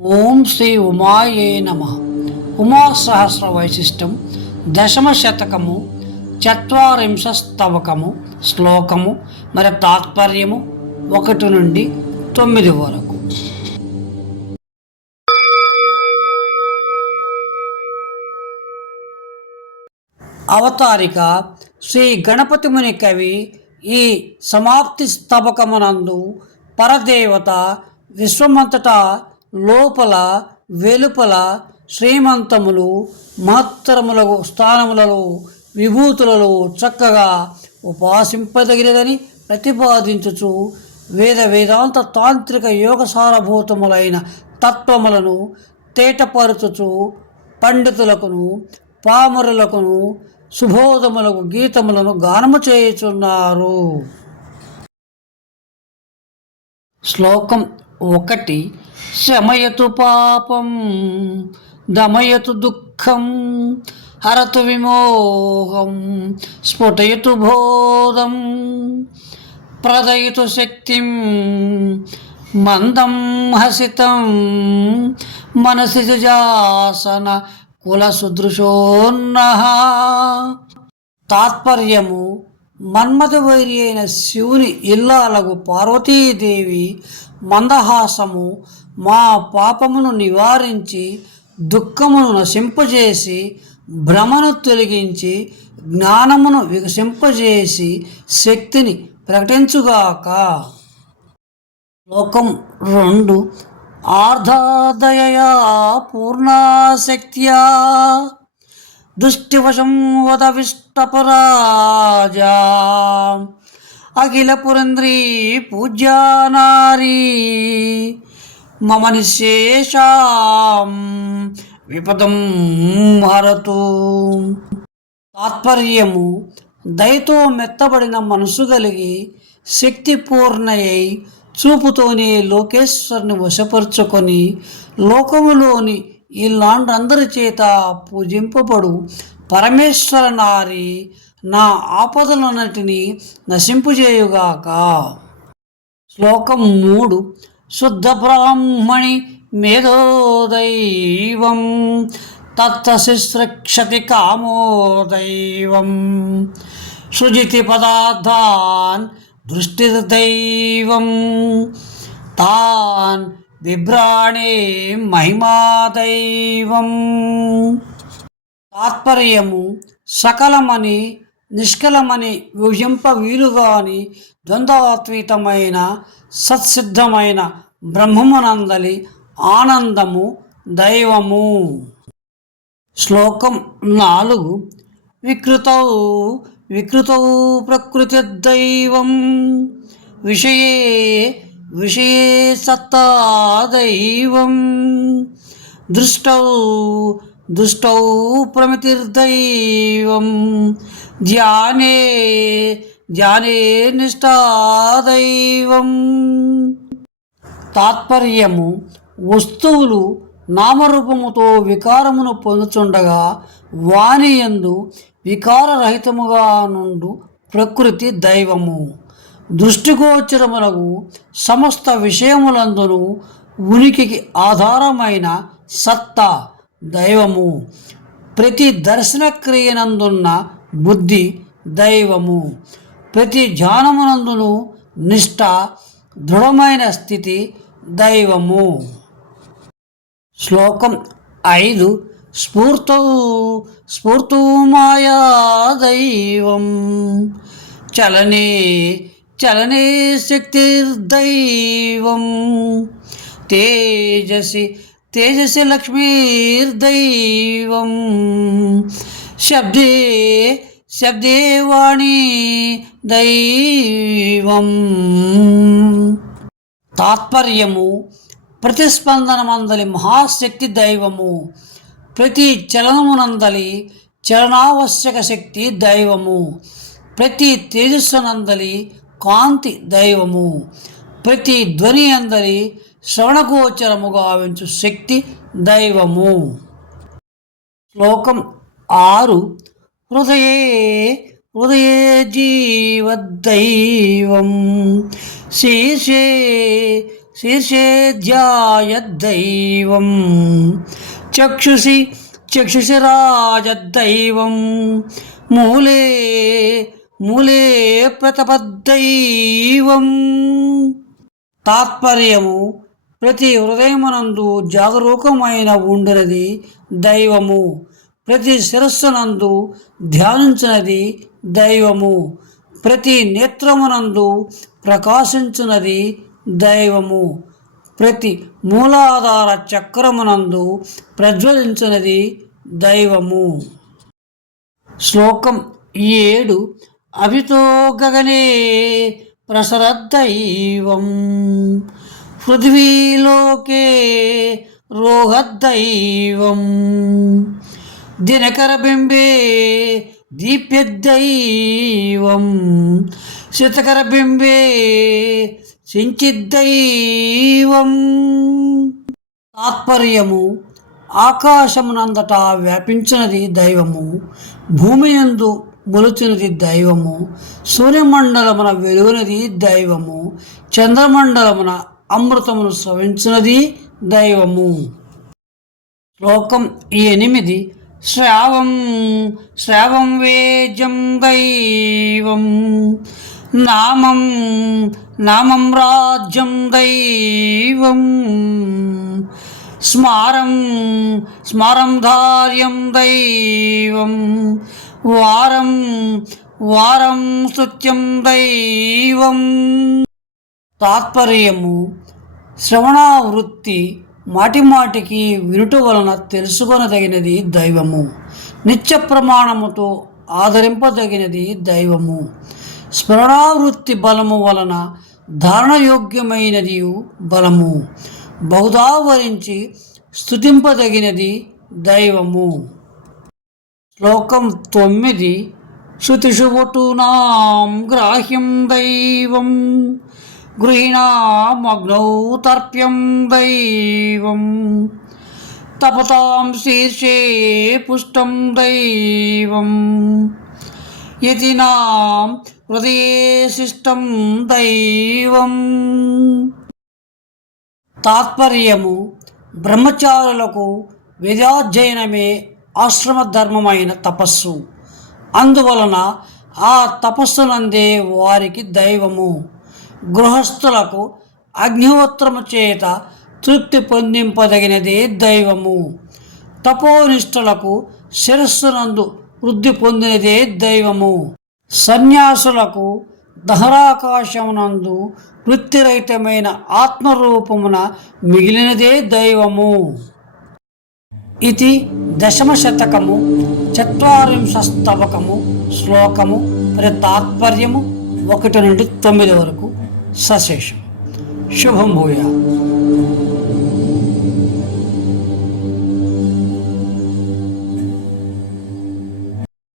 ఓం శ్రీ ఉమాయే నమ. ఉమా సహస్ర వైశిష్టం. దశమ శతకము చత్వరింశస్తవకము శ్లోకము మరి తాత్పర్యము ఒకటి నుండి తొమ్మిది వరకు. అవతారిక శ్రీ గణపతి ముని కవి ఈ సమాప్తి స్తబకమునందు పరదేవత విశ్వమంతటా లోపల వెలుపల శ్రీమంతములు మహత్తరములకు స్థానములలో విభూతులలో చక్కగా ఉపాసింపదగినదని ప్రతిపాదించుచు వేద వేదాంత తాంత్రిక యోగ సారభూతములైన తత్వములను తేటపరచుచు పండితులకును పామరులకును సుబోధములకు గీతములను గానము చేయుచున్నారు. శ్లోకం ఒకటి శమయతు పాపం దమయతు దుఃఖం హరతు విమోహం స్ఫుటయతు బోధం ప్రదయతు శక్తిం మందం హసితం మనసి జాసన కుల సుదృశోన్న తాత్పర్యము మన్మథవైరి అయిన శివుని ఇల్లాలకు పార్వతీదేవి మందహాసము మా పాపమును నివారించి దుఃఖమును నశింపజేసి భ్రమను తొలగించి జ్ఞానమును వికసింపజేసి శక్తిని ప్రకటించుగాక. శ్లోకం రెండు ఆర్ధాదయ పూర్ణాశక్త్యా దృష్టివశం వదవిష్టపరాజా అఖిల పురంద్రీ పూజ్యానారీ మమ నిశేషాం విపదం హరతు. తాత్పర్యము దయతో మెత్తబడిన మనసు కలిగి శక్తిపూర్ణయై చూపుతోనే లోకేశ్వరుని వశపరుచుకొని లోకములోని ఇలాండ్రందరి చేత పూజింపబడు. పరమేశ్వర నారి నా ఆపదలన్నిటినీ నశింపుజేయుగాక. శ్లోకం మూడు. శుద్ధ బ్రాహ్మణి మేధోదైవం తత్తశిశ్రక్షతి కామోదైవం. దైవం పదార్థాన్ దృష్టిర్దైవం. తాన్ బిభ్రాణే మహిమాదైవం. తాత్పర్యము సకలమని నిష్కలమని విభజింప వీలుగాని ద్వంద్వాత్వీతమైన సత్సిద్ధమైన బ్రహ్మమునందలి ఆనందము దైవము. శ్లోకం నాలుగు. వికృతౌ వికృతౌ ప్రకృతి దైవం విషయే విషయే సత్తా దైవం దృష్టౌ దుష్టౌ ప్రమితిర్దైవం ధ్యానే ధ్యానే నిష్టా దైవం తాత్పర్యము వస్తువులు నామరూపముతో వికారమును పొందుచుండగా వాణియందు వికారరహితముగా నుండు ప్రకృతి దైవము. దృష్టిగోచరములకు సమస్త విషయములందును ఉనికికి ఆధారమైన సత్తా దైవము. ప్రతి దర్శన క్రియనందున్న బుద్ధి దైవము. ప్రతి ధ్యానమునందును నిష్ట దృఢమైన స్థితి దైవము. శ్లోకం ఐదు. స్ఫూర్తౌ స్ఫూర్తు మాయా దైవం. చలనే చలనే శక్తిర్దైవం తేజసి తేజసి లక్ష్మీర్దైవం. శబ్దే శబ్దే వాణి దైవం. తాత్పర్యము ప్రతిస్పందనమందలి మహాశక్తి దైవము ప్రతి చలనమునందలి చలనావశ్యక శక్తి దైవము ప్రతి తేజస్సునందలి కాంతి దైవము. ప్రతి ధ్వని అందరి శ్రవణగోచరముగా గావించు శక్తి దైవము. శ్లోకం ఆరు. హృదయే హృదయే జీవద్దైవం. శీర్షే శీర్షే ధ్యాయద్దైవం. చక్షుషి చక్షుషి రాజద్దైవం. మూలే మూలే ప్రతపద్దైవం. తాత్పర్యము ప్రతి హృదయమునందు జాగరూకమైన ఉండినది దైవము. ప్రతి శిరస్సునందు ధ్యానించినది దైవము. ప్రతి నేత్రమునందు ప్రకాశించినది దైవము. ప్రతి మూలాధార చక్రమునందు ప్రజ్వలించినది దైవము. శ్లోకం ఏడు అభితో గగనే ప్రసరద్దైవం. పృథ్వీలోకే రోహద్దైవం. దినకరబింబే దీప్యద్దైవం. శతకరబింబే సించిద్దైవం. తాత్పర్యము ఆకాశమునందటా వ్యాపించినది దైవము. భూమి యందు మొలుచినది దైవము సూర్యమండలమున వెలుగునది దైవము చంద్రమండలమున అమృతమును స్రవించినది దైవము. శ్లోకం ఎనిమిది శ్రావం. శ్రావం వేజం దైవం. నామం. నామం రాజ్యం దైవం. స్మారం. స్మారం ధార్యం దైవం. వారం వారం సత్యం దైవం. తాత్పర్యము శ్రవణావృత్తి మాటిమాటికి వినుట వలన తెలుసుకొనదగినది దైవము. నిత్య ప్రమాణముతో ఆదరింపదగినది దైవము. స్మరణావృత్తి బలము వలన ధారణయోగ్యమైనది బలము. బహుదావరించి స్థుతింపదగినది దైవము. శ్లోకం తొమ్మిది. శృతిషువటూనాం గ్రాహ్యం దైవం. గృహిణామగ్నౌ తర్ప్యం దైవం. తపతాం శీర్షే పుష్టం దైవం. యతినాం హృదయే శిష్టం దైవం. తాత్పర్యము బ్రహ్మచారులకు వేదాధ్యయనమే ఆశ్రమ ధర్మమైన తపస్సు. అందువలన ఆ తపస్సునందే వారికి దైవము. గృహస్థులకు అగ్నిహోత్రము చేత తృప్తి పొందింపదగినదే దైవము. తపోనిష్ఠులకు శిరస్సునందు వృద్ధి పొందినదే దైవము. సన్యాసులకు దహరాకాశమునందు వృత్తిరహితమైన ఆత్మరూపమున మిగిలినదే దైవము. ఇది దశమశతకము చత్వరింశస్తవకము శ్లోకము మరి తాత్పర్యము ఒకటి నుండి తొమ్మిది వరకు సశేషం. శుభం భూయా.